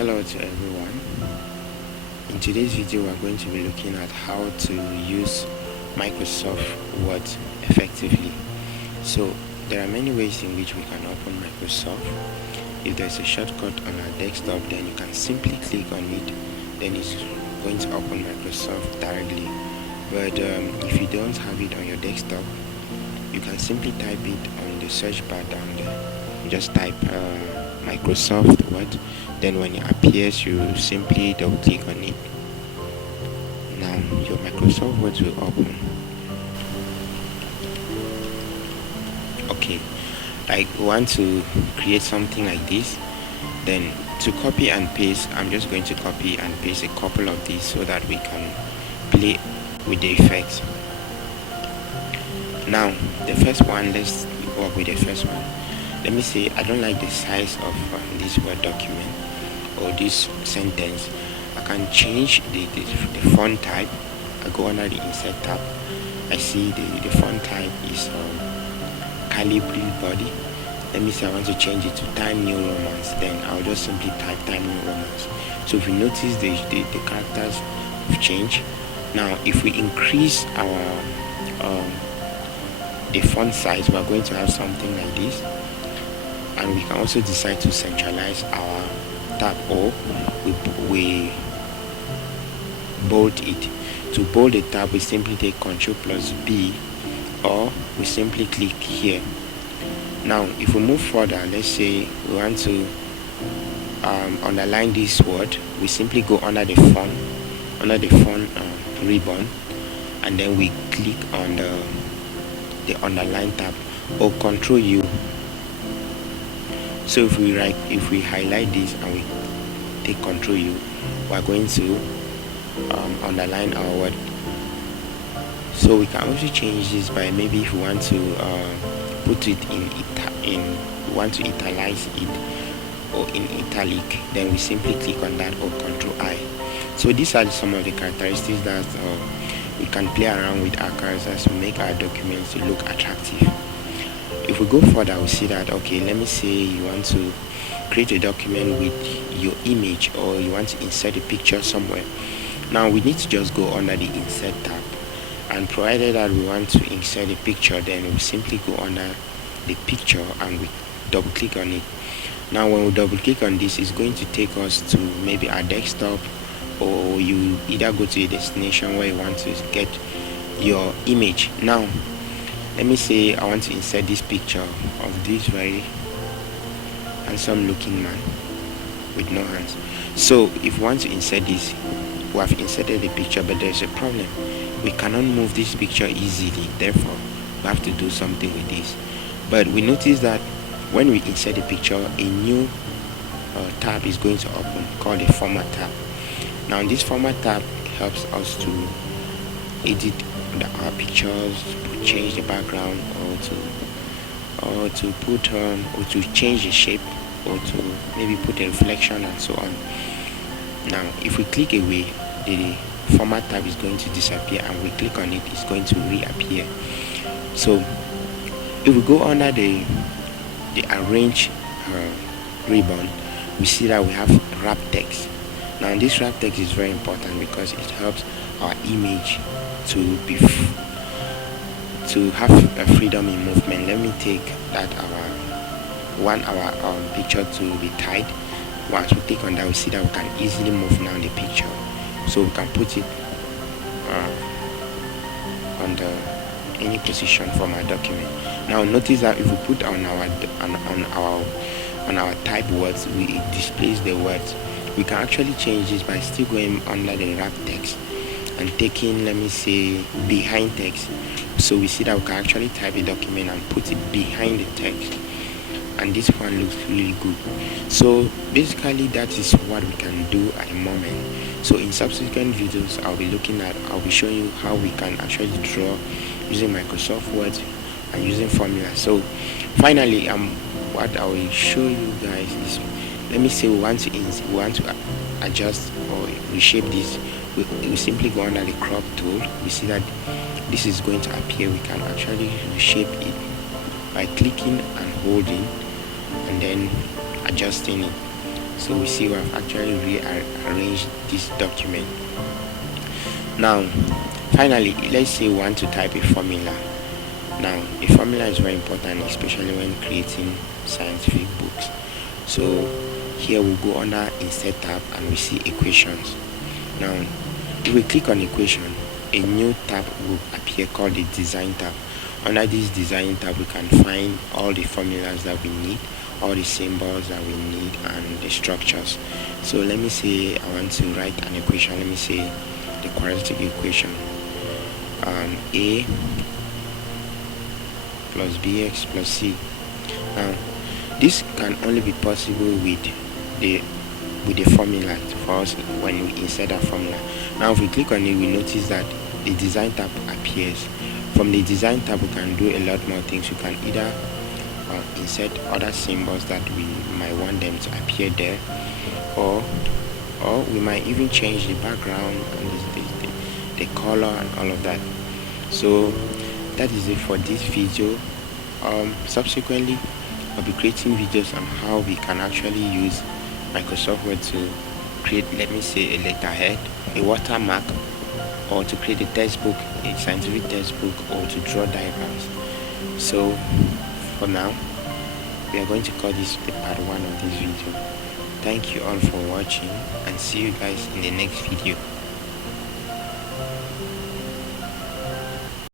Hello to everyone. In today's video we're going to be looking at how to use Microsoft Word effectively. So there are many ways in which we can open Microsoft. If there's a shortcut on our desktop, then you can simply click on it, then it's going to open Microsoft directly. But if you don't have it on your desktop, you can simply type it on the search bar down there. Just type Microsoft Word, then when it appears you simply double click on it. Now your Microsoft Word will open. Okay, like we want to create something like this, then to copy and paste, I'm just going to copy and paste a couple of these so that we can play with the effects. Now the first one, let's work with the first one. Let me say I don't like the size of this Word document or this sentence. I can change the font type. I go under the insert tab. I see the font type is Calibri body. Let me say I want to change it to Times New Roman. Then I'll just simply type Times New Roman. So if you notice the characters have changed. Now if we increase our the font size, we're going to have something like this. And we can also decide to centralize our tab, or we bold it. To bold the tab, we simply take Ctrl+B, or we simply click here. Now if we move further, let's say we want to underline this word, we simply go under the font ribbon, and then we click on the underline tab, or Ctrl+U. So if we highlight this and we take Ctrl+U, we are going to underline our word. So we can also change this by, maybe if we want to put it we want to italize it or in italic, then we simply click on that, or Ctrl+I. So these are some of the characteristics that we can play around with our cursors to make our documents to look attractive. If we go further, we see that, okay, let me say you want to create a document with your image, or you want to insert a picture somewhere. Now we need to just go under the insert tab, and provided that we want to insert a picture, then we simply go under the picture and we double click on it. Now when we double click on this, it's going to take us to maybe our desktop, or you either go to a destination where you want to get your image. Now let me say I want to insert this picture of this very handsome looking man with no hands. So if we want to insert this, we have inserted the picture, but there's a problem. We cannot move this picture easily, therefore we have to do something with this. But we notice that when we insert the picture, a new tab is going to open called the Format tab. Now this Format tab helps us to edit our pictures, change the background, or to put or to change the shape, or to maybe put a reflection and so on. Now if we click away, the Format tab is going to disappear, and we click on it, it's going to reappear. So if we go under the arrange ribbon, we see that we have wrap text. Now this wrap text is very important because it helps our image to have a freedom in movement. Let me take that our picture to be tied. Once we click on that, we see that we can easily move now the picture, so we can put it on any position from our document. Now notice that if we put on our type words, it displays the words. We can actually change this by still going under the wrap text and taking, let me say, behind text. So we see that we can actually type a document and put it behind the text, and this one looks really good. So basically that is what we can do at the moment. So in subsequent videos I'll be showing you how we can actually draw using Microsoft Word and using formulas. So finally what I will show you guys is, let me say we want to adjust or reshape this. We simply go under the crop tool. We see that this is going to appear. We can actually reshape it by clicking and holding, and then adjusting it. So we see we have actually rearranged this document. Now finally, let's say we want to type a formula. Now a formula is very important, especially when creating scientific books. So here we'll go under insert tab and we see equations. Now if we click on equation, a new tab will appear called the design tab. Under this design tab we can find all the formulas that we need, all the symbols that we need, and the structures. So let me say I want to write an equation. Let me say the quadratic equation, a plus bx plus c. Now this can only be possible with the formula for us when we insert that formula. Now if we click on it, we notice that the design tab appears. From the design tab we can do a lot more things. We can either insert other symbols that we might want them to appear there, or we might even change the background and the color and all of that. So that is it for this video. Subsequently I'll be creating videos on how we can actually use Microsoft Word to create, let me say, a letterhead, a watermark, or to create a textbook, a scientific textbook, or to draw diagrams. So for now we are going to call this the part 1 of this video. Thank you all for watching, and see you guys in the next video.